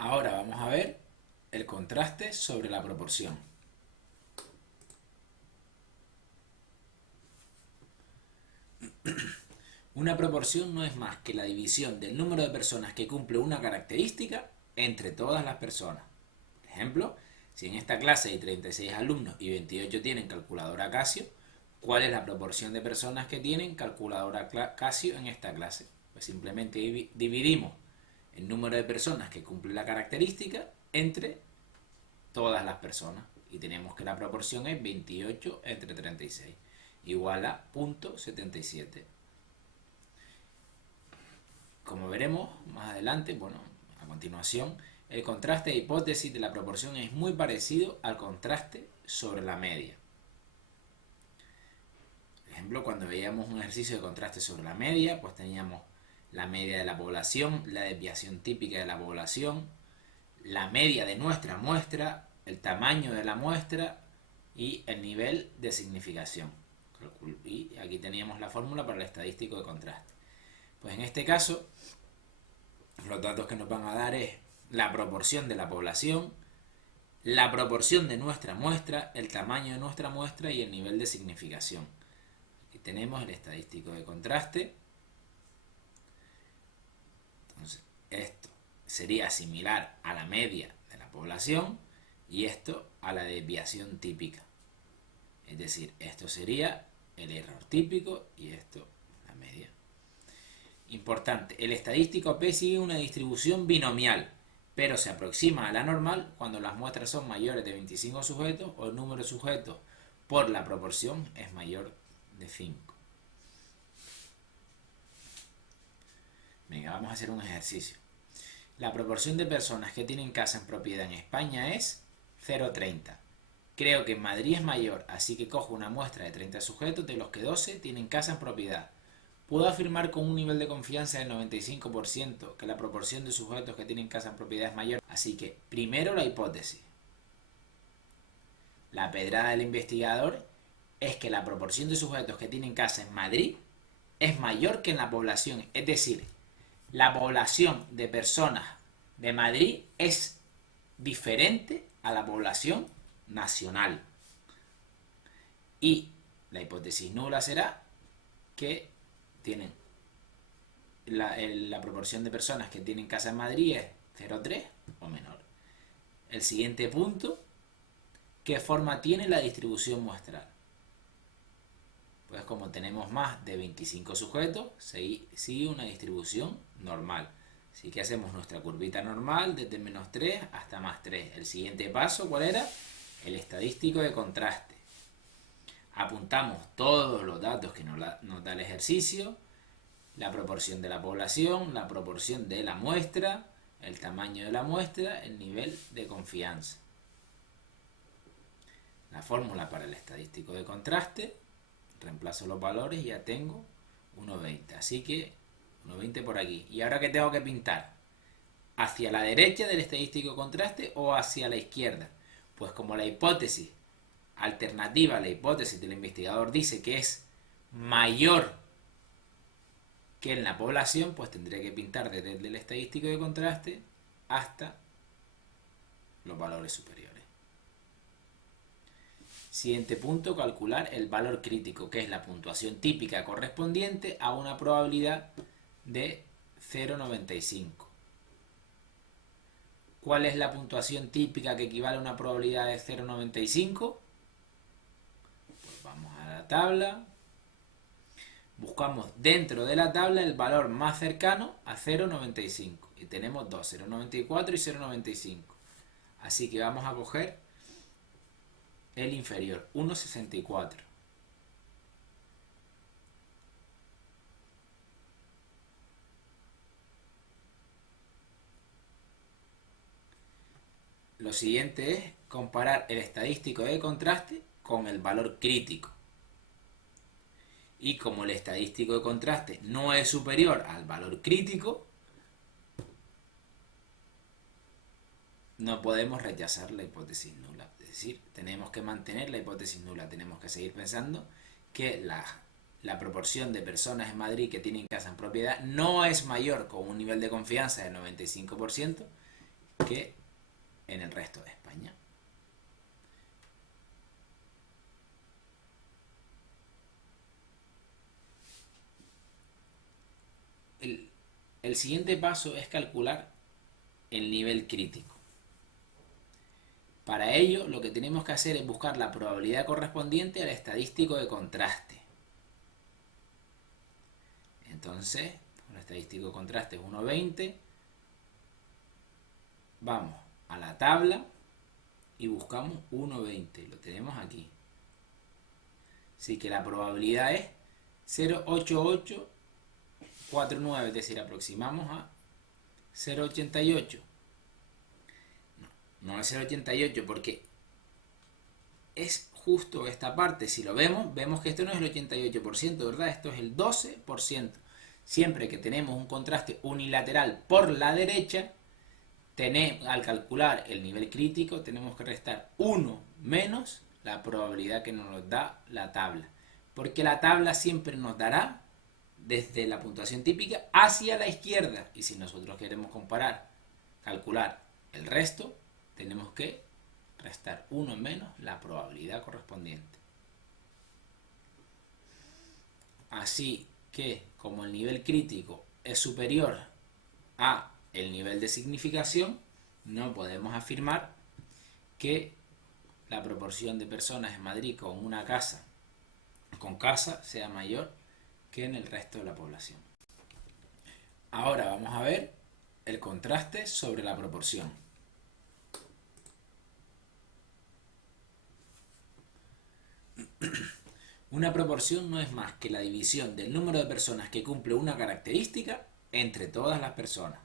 Ahora vamos a ver el contraste sobre la proporción. Una proporción no es más que la división del número de personas que cumple una característica entre todas las personas. Por ejemplo, si en esta clase hay 36 alumnos y 28 tienen calculadora Casio, ¿cuál es la proporción de personas que tienen calculadora Casio en esta clase? Pues simplemente dividimos el número de personas que cumple la característica entre todas las personas y tenemos que la proporción es 28 entre 36 igual a 0,77. Como veremos más adelante, bueno, a continuación, el contraste de hipótesis de la proporción es muy parecido al contraste sobre la media. Por ejemplo, cuando veíamos un ejercicio de contraste sobre la media, pues teníamos la media de la población, la desviación típica de la población, la media de nuestra muestra, el tamaño de la muestra y el nivel de significación. Y aquí teníamos la fórmula para el estadístico de contraste. Pues en este caso, los datos que nos van a dar es la proporción de la población, la proporción de nuestra muestra, el tamaño de nuestra muestra y el nivel de significación. Aquí tenemos el estadístico de contraste. Entonces, esto sería similar a la media de la población y esto a la desviación típica. Es decir, esto sería el error típico y esto la media. Importante, el estadístico P sigue una distribución binomial, pero se aproxima a la normal cuando las muestras son mayores de 25 sujetos o el número de sujetos por la proporción es mayor de 5. Venga, vamos a hacer un ejercicio. La proporción de personas que tienen casa en propiedad en España es 0,30. Creo que en Madrid es mayor, así que cojo una muestra de 30 sujetos, de los que 12 tienen casa en propiedad. Puedo afirmar con un nivel de confianza del 95% que la proporción de sujetos que tienen casa en propiedad es mayor. Así que, primero la hipótesis. La pedrada del investigador es que la proporción de sujetos que tienen casa en Madrid es mayor que en la población. Es decir, la población de personas de Madrid es diferente a la población nacional. Y la hipótesis nula será que tienen la proporción de personas que tienen casa en Madrid es 0,3 o menor. El siguiente punto, ¿qué forma tiene la distribución muestral? Pues como tenemos más de 25 sujetos, sigue una distribución normal. Así que hacemos nuestra curvita normal desde menos 3 hasta más 3. El siguiente paso, ¿cuál era? El estadístico de contraste. Apuntamos todos los datos que nos da el ejercicio, la proporción de la población, la proporción de la muestra, el tamaño de la muestra, el nivel de confianza. La fórmula para el estadístico de contraste, reemplazo los valores y ya tengo 1,20. Así que 1,20 por aquí. ¿Y ahora qué tengo que pintar? ¿Hacia la derecha del estadístico de contraste o hacia la izquierda? Pues como la hipótesis alternativa a la hipótesis del investigador dice que es mayor que en la población, pues tendré que pintar desde el estadístico de contraste hasta los valores superiores. Siguiente punto, calcular el valor crítico, que es la puntuación típica correspondiente a una probabilidad de 0,95. ¿Cuál es la puntuación típica que equivale a una probabilidad de 0,95? Pues vamos a la tabla. Buscamos dentro de la tabla el valor más cercano a 0,95. Y tenemos dos, 0,94 y 0,95. Así que vamos a coger el inferior, 1,64. Lo siguiente es comparar el estadístico de contraste con el valor crítico. Y como el estadístico de contraste no es superior al valor crítico, no podemos rechazar la hipótesis nula. Es decir, tenemos que mantener la hipótesis nula. Tenemos que seguir pensando que la proporción de personas en Madrid que tienen casa en propiedad no es mayor con un nivel de confianza del 95% que en el resto de España. El siguiente paso es calcular el nivel crítico. Para ello, lo que tenemos que hacer es buscar la probabilidad correspondiente al estadístico de contraste. Entonces, el estadístico de contraste es 1,20. Vamos a la tabla y buscamos 1,20. Lo tenemos aquí. Así que la probabilidad es 0,8849, es decir, aproximamos a 0,88. No es 0,88 porque es justo esta parte. Si lo vemos, vemos que esto no es el 88%, ¿verdad? Esto es el 12%. Siempre que tenemos un contraste unilateral por la derecha, al calcular el nivel crítico, tenemos que restar 1 menos la probabilidad que nos da la tabla. Porque la tabla siempre nos dará desde la puntuación típica hacia la izquierda. Y si nosotros queremos calcular el resto, tenemos que restar 1 menos la probabilidad correspondiente. Así que, como el nivel crítico es superior a el nivel de significación, no podemos afirmar que la proporción de personas en Madrid con casa sea mayor que en el resto de la población. Ahora vamos a ver el contraste sobre la proporción. Una proporción no es más que la división del número de personas que cumple una característica entre todas las personas.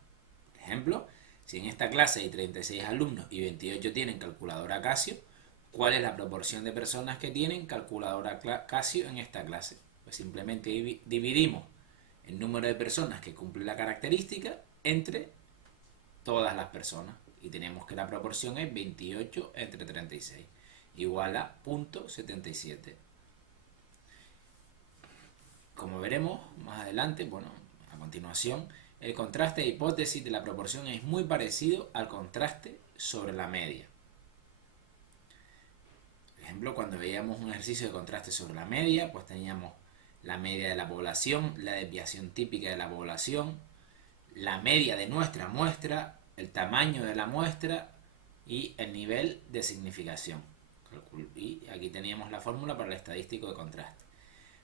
Por ejemplo, si en esta clase hay 36 alumnos y 28 tienen calculadora Casio, ¿cuál es la proporción de personas que tienen calculadora Casio en esta clase? Pues simplemente dividimos el número de personas que cumple la característica entre todas las personas. Y tenemos que la proporción es 28 entre 36, igual a 0,77. Como veremos más adelante, a continuación, el contraste de hipótesis de la proporción es muy parecido al contraste sobre la media. Por ejemplo, cuando veíamos un ejercicio de contraste sobre la media, pues teníamos la media de la población, la desviación típica de la población, la media de nuestra muestra, el tamaño de la muestra y el nivel de significación. Y aquí teníamos la fórmula para el estadístico de contraste.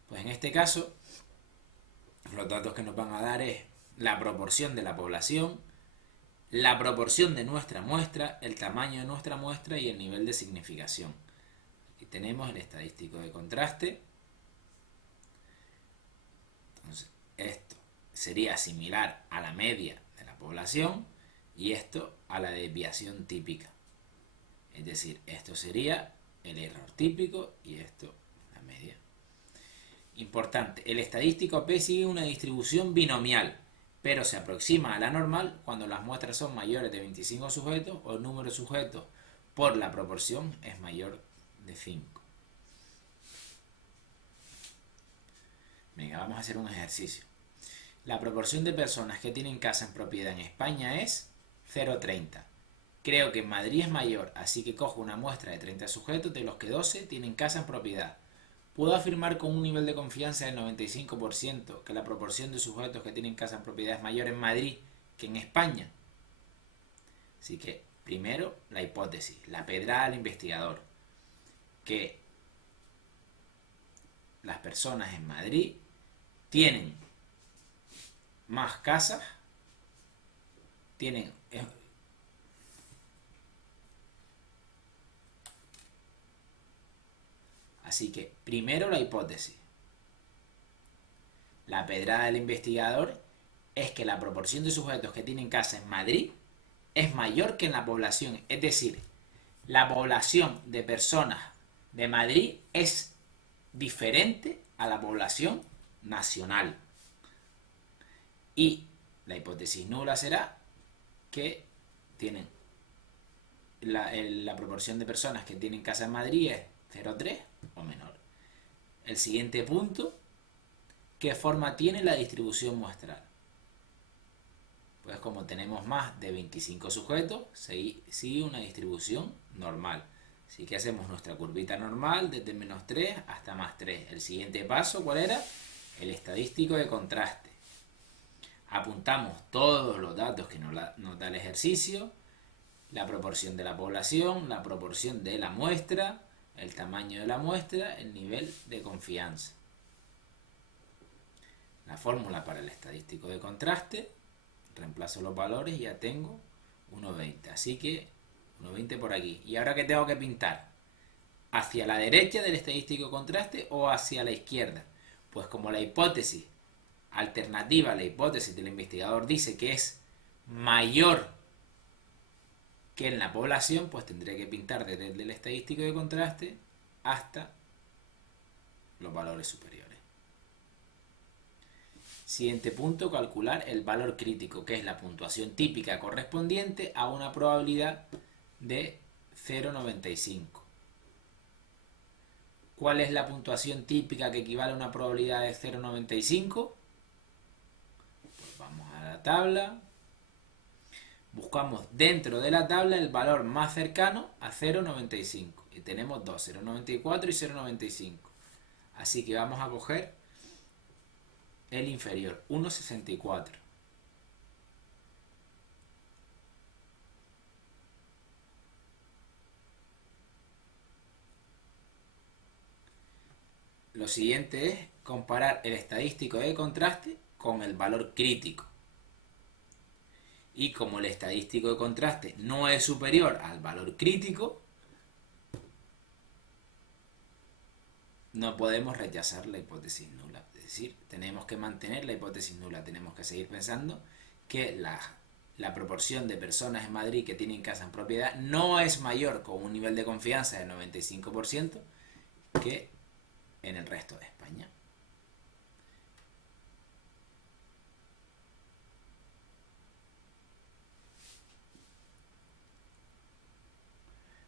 Pues en este caso, los datos que nos van a dar es la proporción de la población, la proporción de nuestra muestra, el tamaño de nuestra muestra y el nivel de significación. Aquí tenemos el estadístico de contraste. Entonces, esto sería similar a la media de la población y esto a la desviación típica. Es decir, esto sería el error típico y esto la media. Importante, el estadístico P sigue una distribución binomial, pero se aproxima a la normal cuando las muestras son mayores de 25 sujetos o el número de sujetos por la proporción es mayor de 5. Venga, vamos a hacer un ejercicio. La proporción de personas que tienen casa en propiedad en España es 0,30. Creo que en Madrid es mayor, así que cojo una muestra de 30 sujetos de los que 12 tienen casa en propiedad. Puedo afirmar con un nivel de confianza del 95% que la proporción de sujetos que tienen casa en propiedad es mayor en Madrid que en España. Así que, primero, la hipótesis, la pedrada al investigador, que las personas en Madrid tienen más casas, así que, primero la hipótesis. La pedrada del investigador es que la proporción de sujetos que tienen casa en Madrid es mayor que en la población. Es decir, la población de personas de Madrid es diferente a la población nacional. Y la hipótesis nula será que tienen la proporción de personas que tienen casa en Madrid es 0,3 o menor. El siguiente punto, ¿qué forma tiene la distribución muestral? Pues como tenemos más de 25 sujetos, sigue una distribución normal. Así que hacemos nuestra curvita normal desde -3 hasta +3. El siguiente paso, ¿cuál era? El estadístico de contraste. Apuntamos todos los datos que nos da el ejercicio, la proporción de la población, la proporción de la muestra, el tamaño de la muestra, el nivel de confianza. La fórmula para el estadístico de contraste, reemplazo los valores y ya tengo 1,20. Así que 1,20 por aquí. ¿Y ahora qué tengo que pintar? ¿Hacia la derecha del estadístico de contraste o hacia la izquierda? Pues como la hipótesis alternativa, la hipótesis del investigador dice que es mayor que en la población, pues tendré que pintar desde el estadístico de contraste hasta los valores superiores. Siguiente punto, calcular el valor crítico, que es la puntuación típica correspondiente a una probabilidad de 0,95. ¿Cuál es la puntuación típica que equivale a una probabilidad de 0,95? Pues vamos a la tabla. Buscamos dentro de la tabla el valor más cercano a 0,95. Y tenemos dos, 0,94 y 0,95. Así que vamos a coger el inferior, 1,64. Lo siguiente es comparar el estadístico de contraste con el valor crítico. Y como el estadístico de contraste no es superior al valor crítico, no podemos rechazar la hipótesis nula. Es decir, tenemos que mantener la hipótesis nula. Tenemos que seguir pensando que la proporción de personas en Madrid que tienen casa en propiedad no es mayor con un nivel de confianza del 95% que en el resto de España.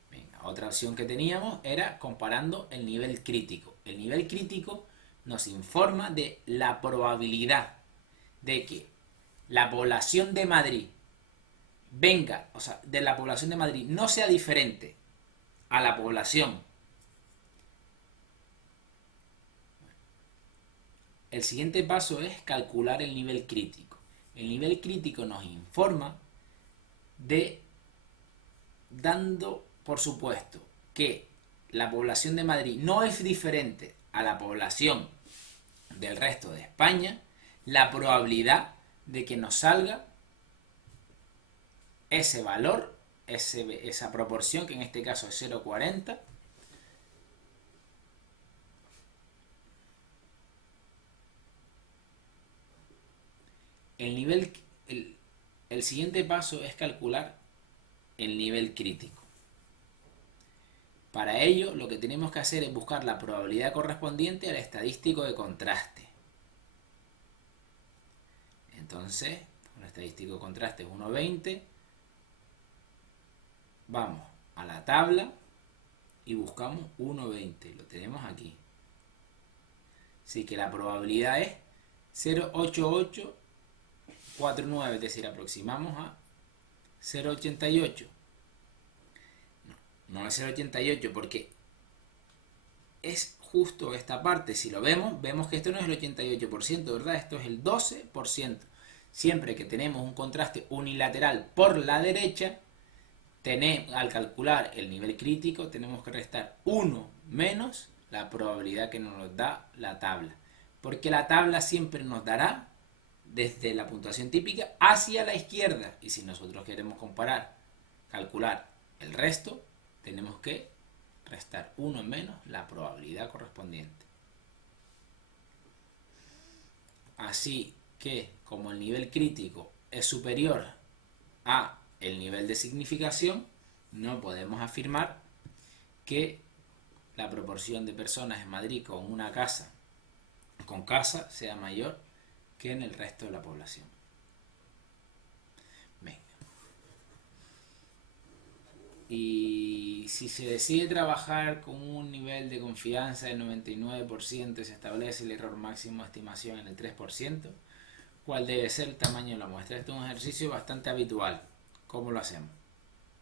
Venga, otra opción que teníamos era comparando el nivel crítico. El nivel crítico nos informa de la probabilidad de que la población de Madrid venga, o sea, de la población de Madrid no sea diferente a la población. El siguiente paso es calcular el nivel crítico. El nivel crítico nos informa de, dando por supuesto que la población de Madrid no es diferente a la población del resto de España, la probabilidad de que nos salga ese valor, esa proporción, que en este caso es 0,40, el siguiente paso es calcular el nivel crítico. Para ello, lo que tenemos que hacer es buscar la probabilidad correspondiente al estadístico de contraste. Entonces, el estadístico de contraste es 1,20. Vamos a la tabla y buscamos 1,20. Lo tenemos aquí. Así que la probabilidad es 0,8849, es decir, aproximamos a 0,88. No es 0,88 porque es justo esta parte. Si lo vemos, vemos que esto no es el 88%, ¿verdad? Esto es el 12%. Siempre que tenemos un contraste unilateral por la derecha, al calcular el nivel crítico, tenemos que restar 1 menos la probabilidad que nos da la tabla. Porque la tabla siempre nos dará desde la puntuación típica hacia la izquierda. Y si nosotros queremos calcular el resto, tenemos que restar 1 menos la probabilidad correspondiente. Así que, como el nivel crítico es superior a el nivel de significación, no podemos afirmar que la proporción de personas en Madrid con casa sea mayor que en el resto de la población. Venga. Y si se decide trabajar con un nivel de confianza del 99% y se establece el error máximo de estimación en el 3%, cuál debe ser el tamaño de la muestra. Este es un ejercicio bastante habitual. ¿Cómo lo hacemos?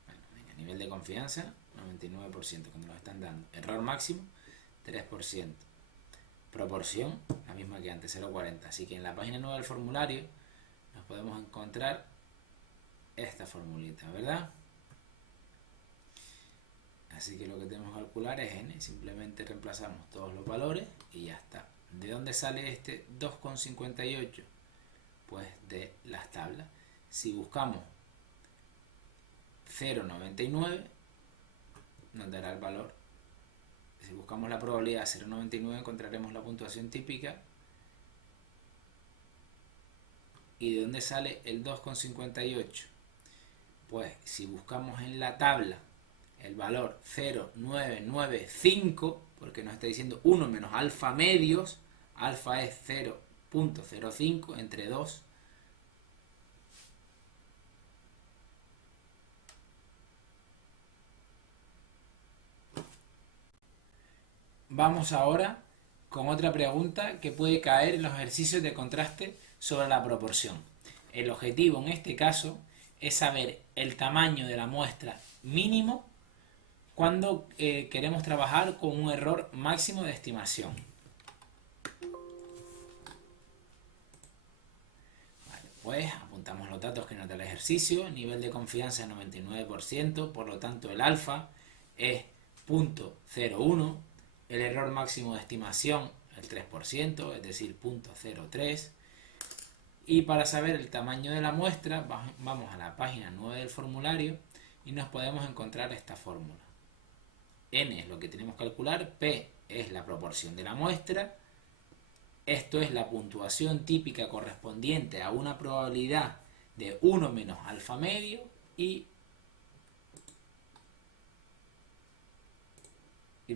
Bueno, venga, nivel de confianza, 99%, cuando lo están dando. Error máximo, 3%. Proporción, la misma que antes, 0,40. Así que en la página 9 del formulario nos podemos encontrar esta formulita, ¿verdad? Así que lo que tenemos que calcular es n. Simplemente reemplazamos todos los valores y ya está. ¿De dónde sale este 2,58? Pues de las tablas. Si buscamos 0,99 nos dará el valor. Si buscamos la probabilidad 0,99 encontraremos la puntuación típica. ¿Y de dónde sale el 2,58? Pues si buscamos en la tabla el valor 0,995, porque nos está diciendo 1 menos alfa medios, alfa es 0,05 entre 2. Vamos ahora con otra pregunta que puede caer en los ejercicios de contraste sobre la proporción. El objetivo en este caso es saber el tamaño de la muestra mínimo cuando queremos trabajar con un error máximo de estimación. Vale, pues apuntamos los datos que nos da el ejercicio. Nivel de confianza 99%, por lo tanto el alfa es 0,01. El error máximo de estimación, el 3%, es decir, 0,03. Y para saber el tamaño de la muestra, vamos a la página 9 del formulario y nos podemos encontrar esta fórmula. N es lo que tenemos que calcular, P es la proporción de la muestra, esto es la puntuación típica correspondiente a una probabilidad de 1 menos alfa medio y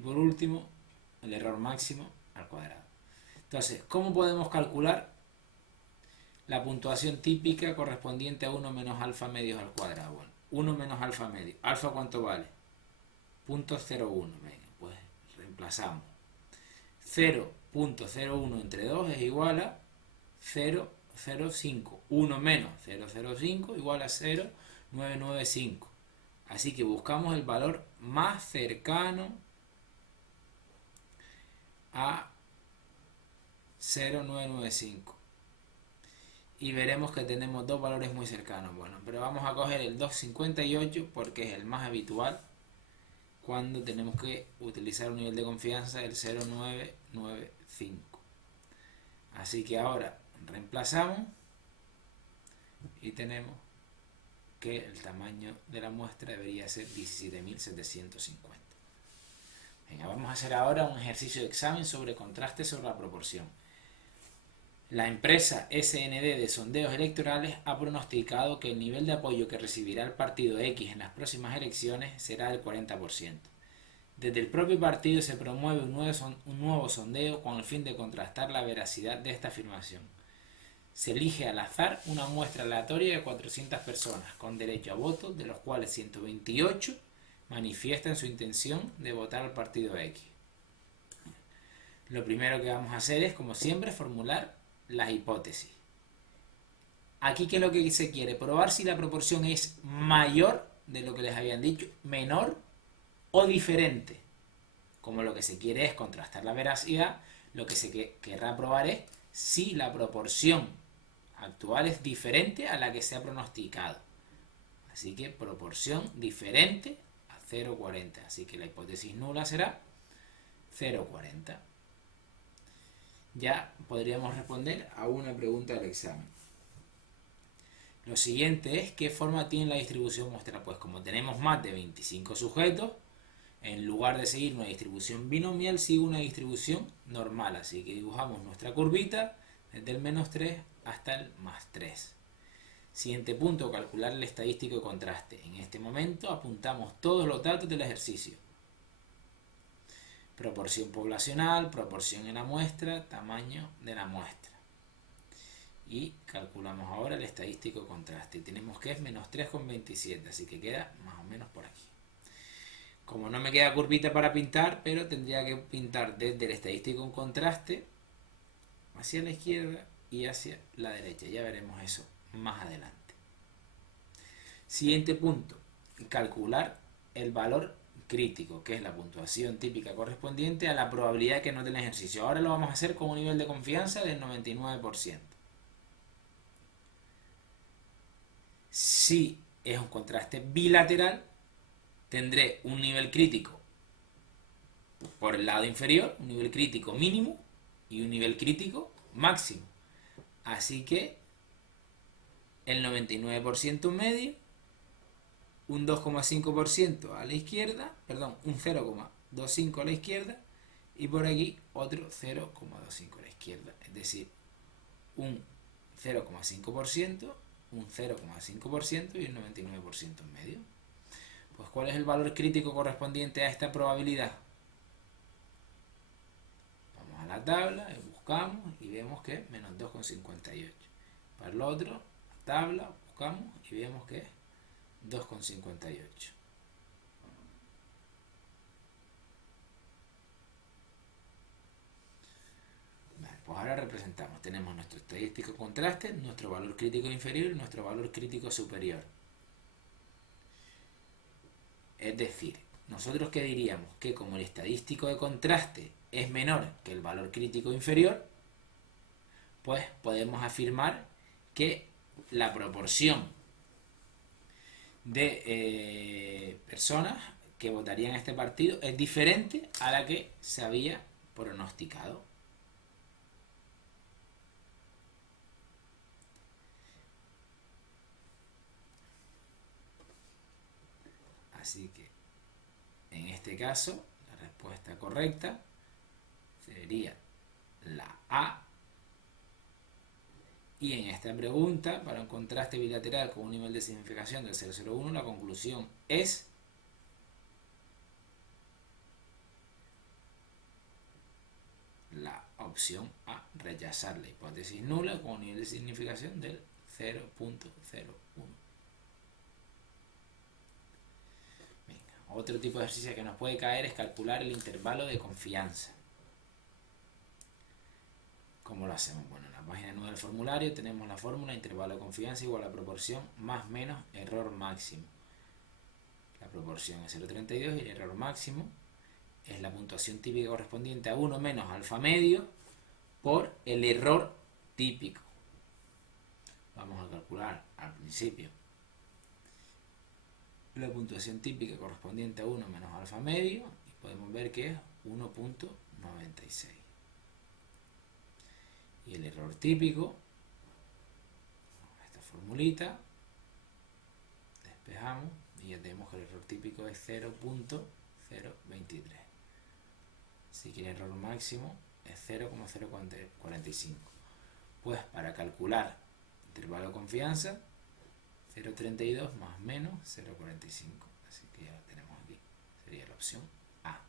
por último el error máximo al cuadrado. Entonces, ¿cómo podemos calcular la puntuación típica correspondiente a 1 menos alfa medios al cuadrado? Bueno, 1 menos alfa medio. ¿Alfa cuánto vale? 0,01. Venga, pues reemplazamos. 0,01 entre 2 es igual a 0,05. 1 menos 0,05 igual a 0,995. Así que buscamos el valor más cercano a 0,995 y veremos que tenemos dos valores muy cercanos. Bueno, pero vamos a coger el 2,58 porque es el más habitual cuando tenemos que utilizar un nivel de confianza del 0,995. Así que ahora reemplazamos y tenemos que el tamaño de la muestra debería ser 17.750. Venga, vamos a hacer ahora un ejercicio de examen sobre contraste sobre la proporción. La empresa SND de sondeos electorales ha pronosticado que el nivel de apoyo que recibirá el partido X en las próximas elecciones será del 40%. Desde el propio partido se promueve un nuevo sondeo con el fin de contrastar la veracidad de esta afirmación. Se elige al azar una muestra aleatoria de 400 personas con derecho a voto, de los cuales 128 manifiestan su intención de votar al partido X. Lo primero que vamos a hacer es, como siempre, formular las hipótesis. Aquí, ¿qué es lo que se quiere? Probar si la proporción es mayor de lo que les habían dicho, menor o diferente. Como lo que se quiere es contrastar la veracidad, lo que se querrá probar es si la proporción actual es diferente a la que se ha pronosticado. Así que proporción diferente a 0,40. Así que la hipótesis nula será 0,40. Ya podríamos responder a una pregunta del examen. Lo siguiente es, ¿qué forma tiene la distribución muestral? Pues como tenemos más de 25 sujetos, en lugar de seguir una distribución binomial, sigue una distribución normal. Así que dibujamos nuestra curvita desde el -3 hasta el +3. Siguiente punto, calcular el estadístico de contraste. En este momento apuntamos todos los datos del ejercicio. Proporción poblacional, proporción en la muestra, tamaño de la muestra. Y calculamos ahora el estadístico de contraste. Tenemos que es -3,27, así que queda más o menos por aquí. Como no me queda curvita para pintar, pero tendría que pintar desde el estadístico en contraste hacia la izquierda y hacia la derecha. Ya veremos eso más adelante. Siguiente punto, calcular el valor crítico, que es la puntuación típica correspondiente a la probabilidad que nos dé el ejercicio. Ahora lo vamos a hacer con un nivel de confianza del 99%. Si es un contraste bilateral, tendré un nivel crítico por el lado inferior, un nivel crítico mínimo y un nivel crítico máximo. Así que el 99% medio, un 2,5% a la izquierda, perdón, un 0,25 a la izquierda y por aquí otro 0,25 a la izquierda. Es decir, un 0,5%, un 0,5% y un 99% en medio. Pues ¿cuál es el valor crítico correspondiente a esta probabilidad? Vamos a la tabla, buscamos y vemos que es menos 2,58. Para el otro, la tabla, buscamos y vemos que es 2,58. Vale, pues ahora representamos, tenemos nuestro estadístico contraste, nuestro valor crítico inferior y nuestro valor crítico superior. Es decir, nosotros qué diríamos, que como el estadístico de contraste es menor que el valor crítico inferior, pues podemos afirmar que la proporción de personas que votarían este partido es diferente a la que se había pronosticado. Así que en este caso la respuesta correcta sería la A. Y en esta pregunta, para un contraste bilateral con un nivel de significación del 0,01, la conclusión es la opción A, rechazar la hipótesis nula con un nivel de significación del 0,01. Otro tipo de ejercicio que nos puede caer es calcular el intervalo de confianza. ¿Cómo lo hacemos? Bueno, en la página 9 del formulario tenemos la fórmula intervalo de confianza igual a proporción más menos error máximo. La proporción es 0,32 y el error máximo es la puntuación típica correspondiente a 1 menos alfa medio por el error típico. Vamos a calcular al principio la puntuación típica correspondiente a 1 menos alfa medio y podemos ver que es 1,96. Y el error típico, esta formulita, despejamos y ya tenemos que el error típico es 0,023. Así que el error máximo es 0,045. Pues para calcular intervalo de confianza, 0,32 más menos 0,45. Así que ya lo tenemos aquí. Sería la opción A.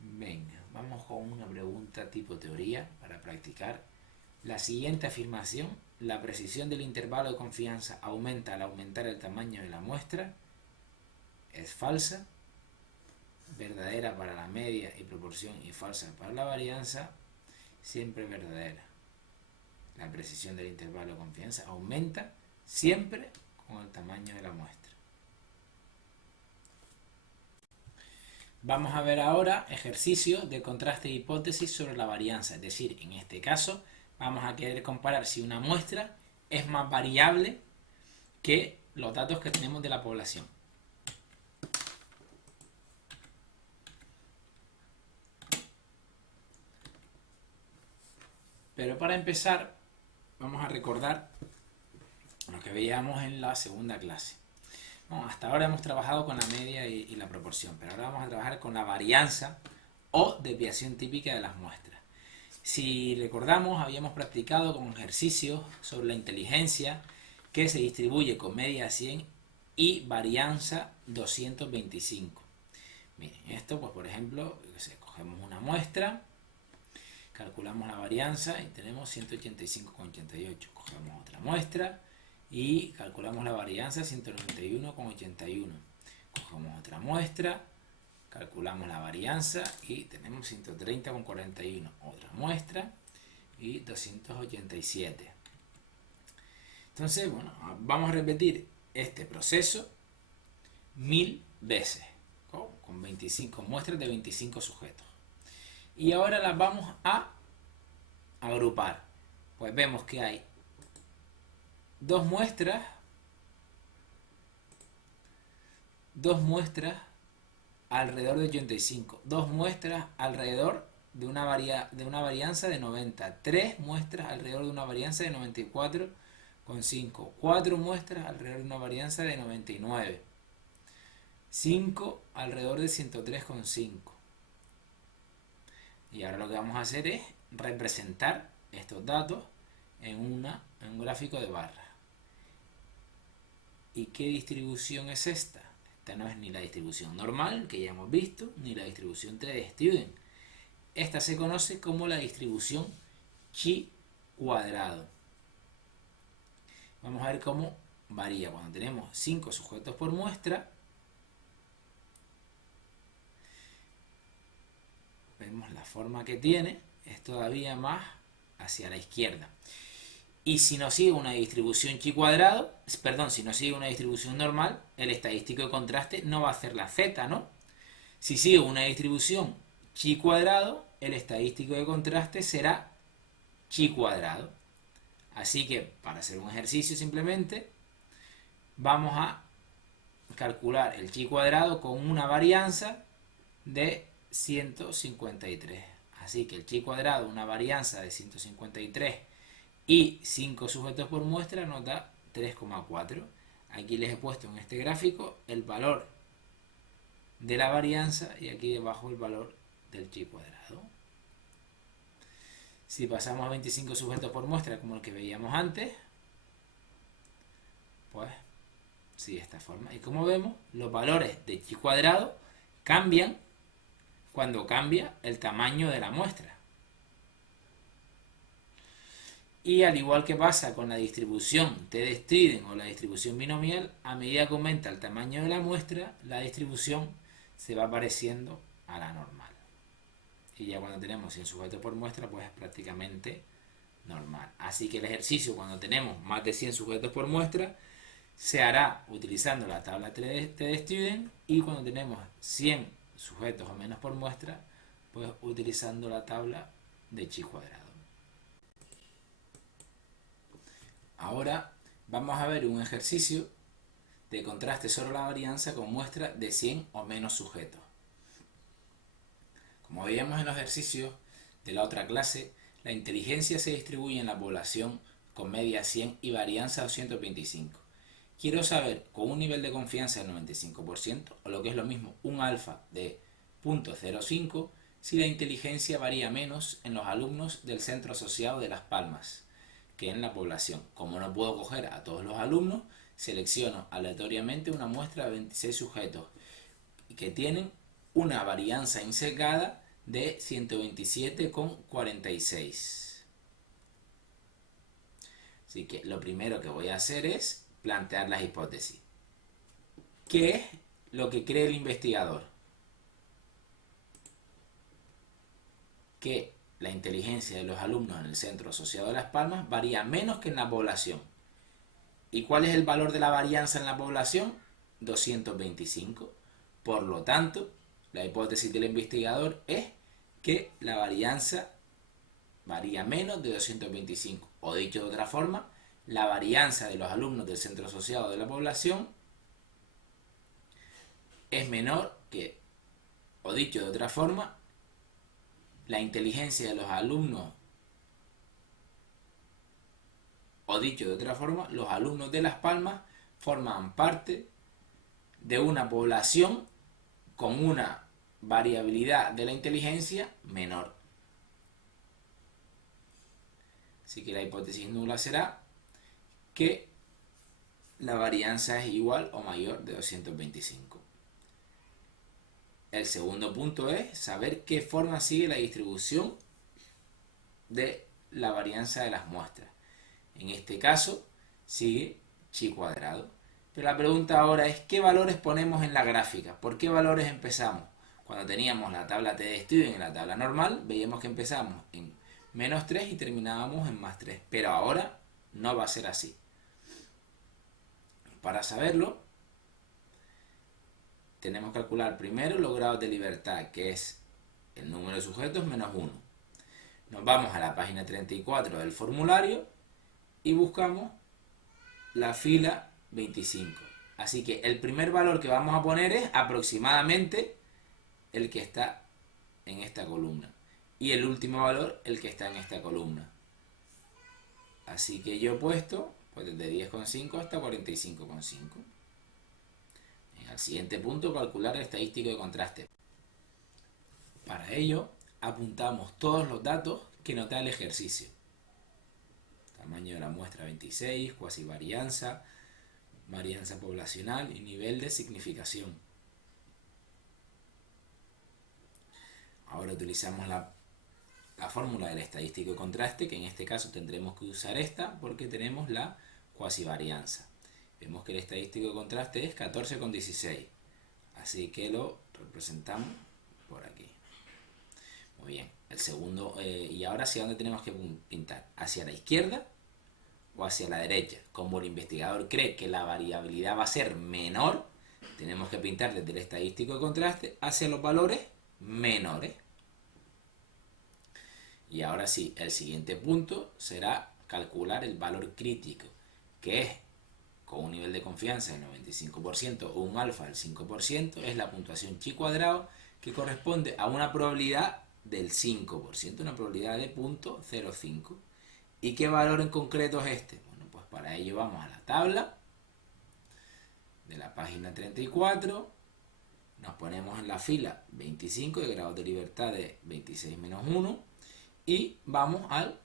Venga, vamos con una pregunta tipo teoría para practicar. La siguiente afirmación, la precisión del intervalo de confianza aumenta al aumentar el tamaño de la muestra, es falsa, verdadera para la media y proporción y falsa para la varianza, siempre verdadera. La precisión del intervalo de confianza aumenta siempre con el tamaño de la muestra. Vamos a ver ahora ejercicios de contraste de hipótesis sobre la varianza, es decir, en este caso vamos a querer comparar si una muestra es más variable que los datos que tenemos de la población. Pero para empezar, vamos a recordar lo que veíamos en la segunda clase. Bueno, hasta ahora hemos trabajado con la media y la proporción, pero ahora vamos a trabajar con la varianza o desviación típica de las muestras. Si recordamos, habíamos practicado con ejercicios sobre la inteligencia que se distribuye con media 100 y varianza 225. Miren, esto pues por ejemplo, cogemos una muestra, calculamos la varianza y tenemos 185,88. Cogemos otra muestra y calculamos la varianza 191,81. Cogemos otra muestra calculamos la varianza y tenemos 130,41. Otra muestra y 287. Entonces, bueno, vamos a repetir este proceso 1000 veces con 25 muestras de 25 sujetos. Y ahora las vamos a agrupar. Pues vemos que hay dos muestras alrededor de 85, dos muestras alrededor de una varianza de 90, tres muestras alrededor de una varianza de 94,5, cuatro muestras alrededor de una varianza de 99, 5 alrededor de 103,5. Y ahora lo que vamos a hacer es representar estos datos en un gráfico de barras. ¿Y qué distribución es esta? Esta no es ni la distribución normal, que ya hemos visto, ni la distribución t-de-Student. Esta se conoce como la distribución chi cuadrado. Vamos a ver cómo varía cuando tenemos 5 sujetos por muestra. Vemos la forma que tiene, es todavía más hacia la izquierda. Y si no sigue una distribución chi cuadrado, si no sigue una distribución normal, el estadístico de contraste no va a hacer la z, ¿no? Si sigue una distribución chi cuadrado, el estadístico de contraste será chi cuadrado. Así que, para hacer un ejercicio simplemente, vamos a calcular el chi cuadrado con una varianza de 153. Así que el chi cuadrado, una varianza de 153 y 5 sujetos por muestra, nos da 3,4. Aquí les he puesto en este gráfico el valor de la varianza y aquí debajo el valor del chi cuadrado. Si pasamos a 25 sujetos por muestra, como el que veíamos antes, pues sí, de esta forma. Y como vemos, los valores de chi cuadrado cambian cuando cambia el tamaño de la muestra. Y al igual que pasa con la distribución t-de-Student o la distribución binomial, a medida que aumenta el tamaño de la muestra, la distribución se va pareciendo a la normal. Y ya cuando tenemos 100 sujetos por muestra, pues es prácticamente normal. Así que el ejercicio, cuando tenemos más de 100 sujetos por muestra, se hará utilizando la tabla t-de-Student, y cuando tenemos 100 sujetos o menos por muestra, pues utilizando la tabla de chi cuadrado. Ahora vamos a ver un ejercicio de contraste sobre la varianza con muestra de 100 o menos sujetos. Como veíamos en los ejercicios de la otra clase, la inteligencia se distribuye en la población con media 100 y varianza 225. Quiero saber con un nivel de confianza del 95%, o lo que es lo mismo, un alfa de 0.05, si la inteligencia varía menos en los alumnos del centro asociado de Las Palmas que en la población. Como no puedo coger a todos los alumnos, selecciono aleatoriamente una muestra de 26 sujetos que tienen una varianza insecada de 127,46. Así que lo primero que voy a hacer es plantear las hipótesis. ¿Qué es lo que cree el investigador? Que la inteligencia de los alumnos en el centro asociado de Las Palmas varía menos que en la población. ¿Y cuál es el valor de la varianza en la población? 225. Por lo tanto, la hipótesis del investigador es que la varianza varía menos de 225. O dicho de otra forma, la varianza de los alumnos del centro asociado de la población es menor que, o dicho de otra forma, la inteligencia de los alumnos, o dicho de otra forma, los alumnos de Las Palmas forman parte de una población con una variabilidad de la inteligencia menor. Así que la hipótesis nula será que la varianza es igual o mayor de 225. El segundo punto es saber qué forma sigue la distribución de la varianza de las muestras. En este caso sigue chi cuadrado. Pero la pregunta ahora es ¿qué valores ponemos en la gráfica? ¿Por qué valores empezamos? Cuando teníamos la tabla TD Student y la tabla normal, veíamos que empezamos en -3 y terminábamos en +3. Pero ahora no va a ser así. Para saberlo, tenemos que calcular primero los grados de libertad, que es el número de sujetos menos 1. Nos vamos a la página 34 del formulario y buscamos la fila 25. Así que el primer valor que vamos a poner es aproximadamente el que está en esta columna. Y el último valor, el que está en esta columna. Así que yo he puesto pues, desde 10,5 hasta 45,5. Al siguiente punto, calcular el estadístico de contraste. Para ello, apuntamos todos los datos que nos da el ejercicio. Tamaño de la muestra 26, cuasi varianza, varianza poblacional y nivel de significación. Ahora utilizamos la fórmula del estadístico de contraste, que en este caso tendremos que usar esta porque tenemos la cuasi varianza. Vemos que el estadístico de contraste es 14,16. Así que lo representamos por aquí. Muy bien. El segundo, y ahora hacia dónde tenemos que pintar. ¿Hacia la izquierda o hacia la derecha? Como el investigador cree que la variabilidad va a ser menor, tenemos que pintar desde el estadístico de contraste hacia los valores menores. Y ahora sí, el siguiente punto será calcular el valor crítico, que es con un nivel de confianza del 95% o un alfa del 5%, es la puntuación chi cuadrado, que corresponde a una probabilidad del 5%, una probabilidad de 0.05. ¿Y qué valor en concreto es este? Bueno, pues para ello vamos a la tabla de la página 34, nos ponemos en la fila 25 de grados de libertad de 26 menos 1 y vamos al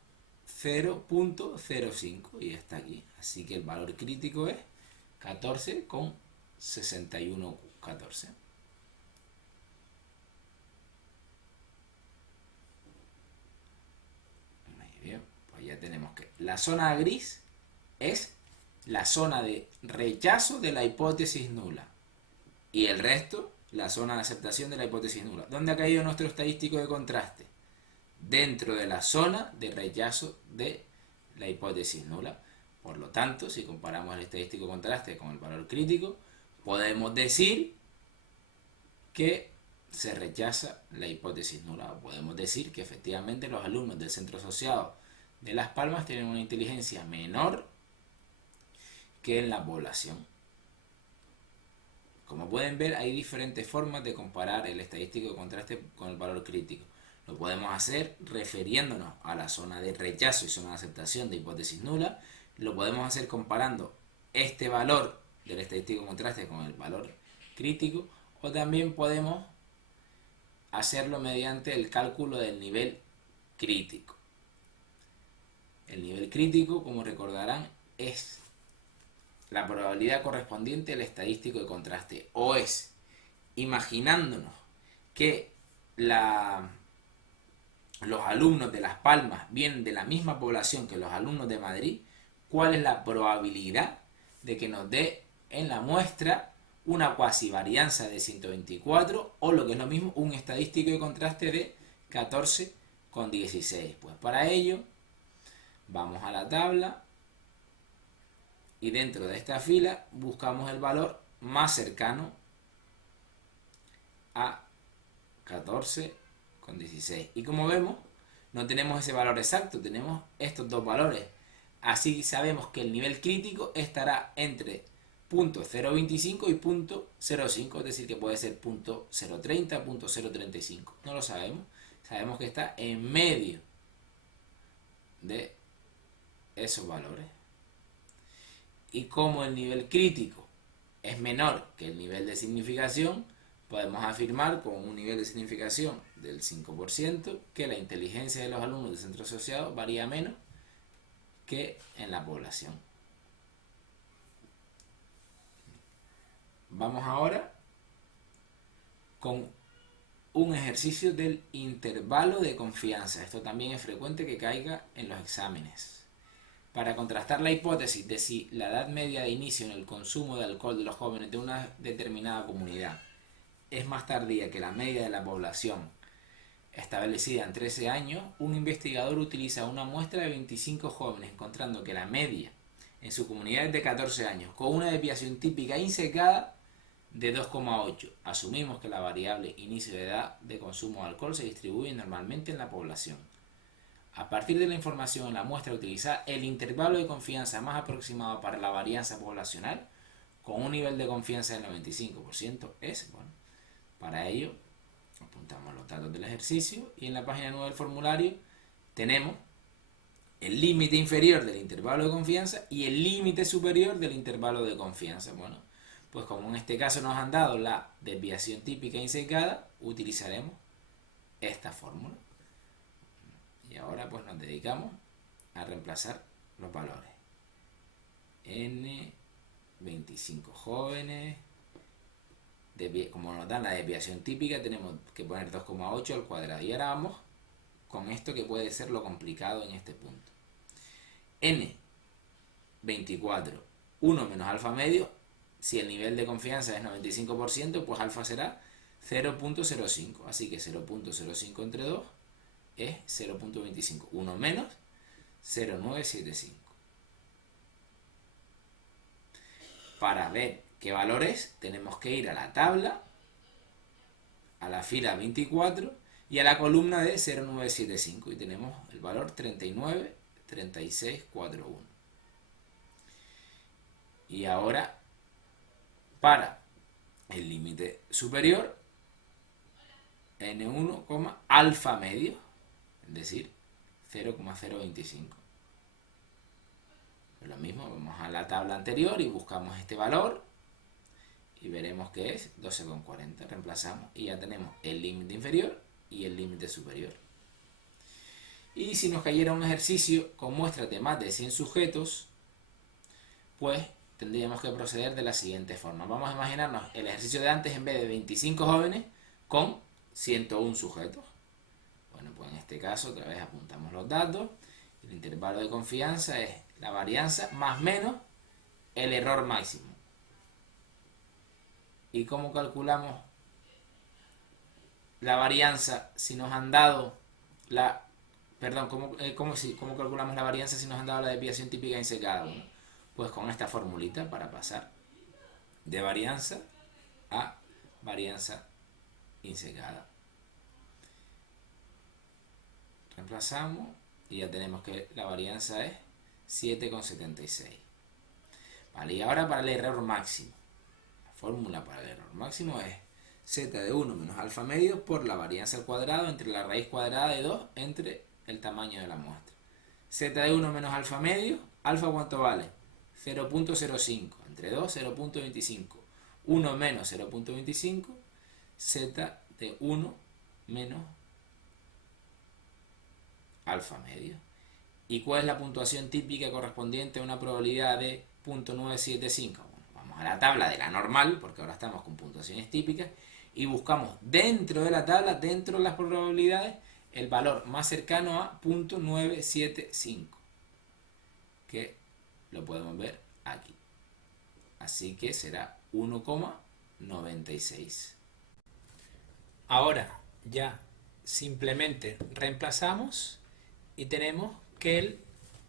0.05 y está aquí. Así que el valor crítico es 14,6114. Muy bien, pues ya tenemos que la zona gris es la zona de rechazo de la hipótesis nula y el resto la zona de aceptación de la hipótesis nula. ¿Dónde ha caído nuestro estadístico de contraste? Dentro de la zona de rechazo de la hipótesis nula. Por lo tanto, si comparamos el estadístico de contraste con el valor crítico, podemos decir que se rechaza la hipótesis nula. Podemos decir que efectivamente los alumnos del centro asociado de Las Palmas tienen una inteligencia menor que en la población. Como pueden ver, hay diferentes formas de comparar el estadístico de contraste con el valor crítico. Lo podemos hacer refiriéndonos a la zona de rechazo y zona de aceptación de hipótesis nula. Lo podemos hacer comparando este valor del estadístico de contraste con el valor crítico. O también podemos hacerlo mediante el cálculo del nivel crítico. El nivel crítico, como recordarán, es la probabilidad correspondiente al estadístico de contraste. O es, imaginándonos que los alumnos de Las Palmas vienen de la misma población que los alumnos de Madrid, ¿cuál es la probabilidad de que nos dé en la muestra una cuasi varianza de 124 o lo que es lo mismo, un estadístico de contraste de 14,16? Pues para ello vamos a la tabla y dentro de esta fila buscamos el valor más cercano a 14,16. Y como vemos, no tenemos ese valor exacto, tenemos estos dos valores. Así sabemos que el nivel crítico estará entre .025 y .05, es decir, que puede ser .030, .035. No lo sabemos. Sabemos que está en medio de esos valores. Y como el nivel crítico es menor que el nivel de significación, podemos afirmar con un nivel de significación del 5% que la inteligencia de los alumnos del centro asociado varía menos que en la población. Vamos ahora con un ejercicio del intervalo de confianza. Esto también es frecuente que caiga en los exámenes. Para contrastar la hipótesis de si la edad media de inicio en el consumo de alcohol de los jóvenes de una determinada comunidad es más tardía que la media de la población establecida en 13 años, un investigador utiliza una muestra de 25 jóvenes, encontrando que la media en su comunidad es de 14 años, con una desviación típica insecada de 2,8. Asumimos que la variable inicio de edad de consumo de alcohol se distribuye normalmente en la población. A partir de la información en la muestra utilizada, el intervalo de confianza más aproximado para la varianza poblacional, con un nivel de confianza del 95%, es, bueno, para ello apuntamos los datos del ejercicio y en la página 9 del formulario tenemos el límite inferior del intervalo de confianza y el límite superior del intervalo de confianza. Bueno, pues como en este caso nos han dado la desviación típica insecada, utilizaremos esta fórmula. Y ahora pues nos dedicamos a reemplazar los valores. N, 25 jóvenes. Como nos dan la desviación típica, tenemos que poner 2,8 al cuadrado. Y ahora vamos con esto que puede ser lo complicado en este punto. N, 24, 1 menos alfa medio. Si el nivel de confianza es 95%, pues alfa será 0,05. Así que 0,05 entre 2 es 0,25. 1 menos 0,975. Para ver qué valor es, tenemos que ir a la tabla, a la fila 24 y a la columna de 0,975. Y tenemos el valor 39,3641. Y ahora, para el límite superior, N1, alfa medio, es decir, 0,025. Lo mismo, vamos a la tabla anterior y buscamos este valor y veremos que es 12,40. Reemplazamos y ya tenemos el límite inferior y el límite superior. Y si nos cayera un ejercicio con muestras de más de 100 sujetos, pues tendríamos que proceder de la siguiente forma. Vamos a imaginarnos el ejercicio de antes en vez de 25 jóvenes con 101 sujetos. Bueno, pues en este caso otra vez apuntamos los datos. El intervalo de confianza es la varianza más menos el error máximo. ¿Y cómo calculamos la varianza si nos han dado la... Perdón, ¿cómo calculamos la varianza si nos han dado la desviación típica insecada? Bueno, pues con esta formulita para pasar de varianza a varianza insecada. Reemplazamos y ya tenemos que la varianza es 7,76. Vale, y ahora para el error máximo. La fórmula para el error máximo es z de 1 menos alfa medio por la varianza al cuadrado entre la raíz cuadrada de 2 entre el tamaño de la muestra. Z de 1 menos alfa medio, alfa ¿cuánto vale? 0,05. Entre 2, 0,25. 1 menos 0,25, z de 1 menos alfa medio. ¿Y cuál es la puntuación típica correspondiente a una probabilidad de 0,975? Bueno, vamos a la tabla de la normal, porque ahora estamos con puntuaciones típicas, y buscamos dentro de la tabla, dentro de las probabilidades, el valor más cercano a 0,975, que lo podemos ver aquí. Así que será 1,96. Ahora ya simplemente reemplazamos y tenemos que el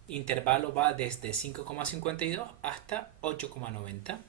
intervalo va desde 5,52 hasta 8,90.